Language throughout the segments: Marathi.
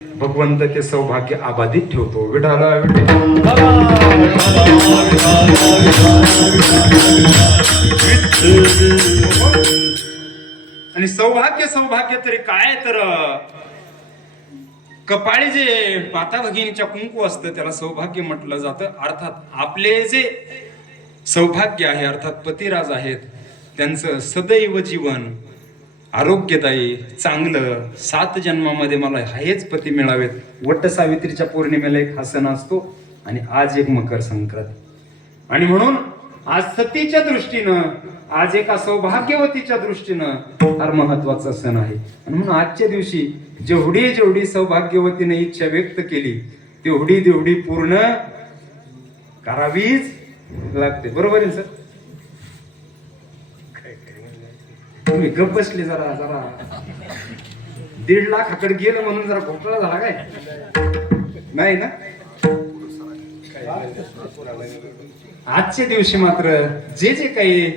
भगवंत ते सौभाग्य अबाधित ठेवतो. विठाला आणि सौभाग्य सौभाग्य तरी काय तर कपाळी जे माता भगिनीच्या कुंकू असतं त्याला सौभाग्य म्हटलं जातं. अर्थात आपले जे सौभाग्य आहे अर्थात पतिराज आहेत त्यांचं सदैव जीवन आरोग्यदायी चांगलं 7 जन्मामध्ये मला हेच पती मिळावेत. वट सावित्रीच्या पौर्णिमेला एक हा सण असतो आणि आज एक मकर संक्रांत. आणि म्हणून आज सतीच्या दृष्टीनं आज एका सौभाग्यवतीच्या दृष्टीनं फार महत्वाचा सण आहे. आणि म्हणून आजच्या दिवशी जेवढी जेवढी सौभाग्यवतीने इच्छा व्यक्त केली तेवढी तेवढी पूर्ण करावीच लागते. बरोबर आहे सर? तुम्ही गप बसले जरा जरा 1.5 लाखाकडे गेलं म्हणून जरा घोटाळा झाला काय नाही ना. आजच्या दिवशी मात्र जे जे काही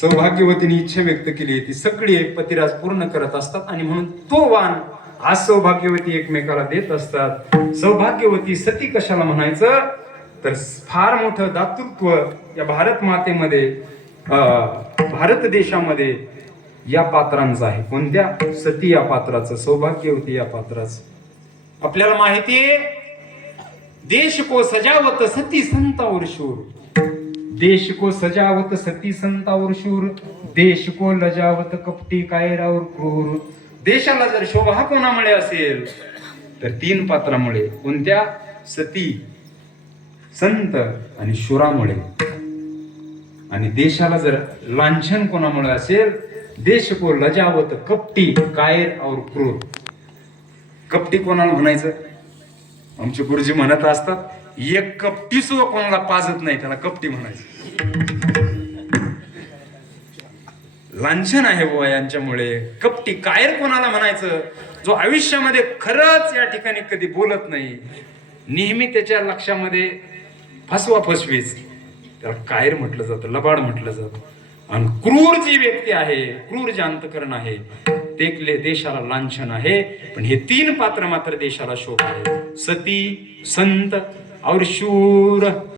सौभाग्यवतीने इच्छा व्यक्त केली ती सगळी एक पतिराज पूर्ण करत असतात. आणि म्हणून तो वाण आज सौभाग्यवती एकमेकाला देत असतात. सौभाग्यवती सती कशाला म्हणायचं तर फार मोठं दातृत्व या भारत मातेमध्ये भारत देशामध्ये या पात्रांचं आहे. कोणत्या? सती या पात्राचं, सौभाग्यवती या पात्राचं. आपल्याला माहिती आहे देश को सजावत सती संतावर शूर, देश को सजावत सती संतावर शूर, देश को लजावत कपटी कायरावर क्रूर. देशाला जर शोभा कोणामुळे असेल तर 3 पात्रामुळे. कोणत्या? सती, संत आणि शूरामुळे. आणि देशाला जर लांछन कोणामुळे असेल देश को लजावत कपटी कायर और क्रूर. कपटी कोणाला म्हणायचं? आमचे गुरुजी म्हणत असतात एक कपटी सुद्धा कोणाला पाजत नाही त्याला कपटी म्हणायचं. लांछन आहे बुवा यांच्यामुळे. कपटी कायर कोणाला म्हणायचं? जो आयुष्यामध्ये खरंच या ठिकाणी कधी बोलत नाही, नेहमी त्याच्या लक्षामध्ये फसवा फसवीच, त्याला कायर म्हटलं जातं, लबाड म्हटलं जातं. आणि क्रूर जी व्यक्ती आहे, क्रूर जे अंतकरण आहे ते देशाला लांछन आहे. पण हे 3 पात्र मात्र देशाला शोभा आहे. सती, संत और शूर.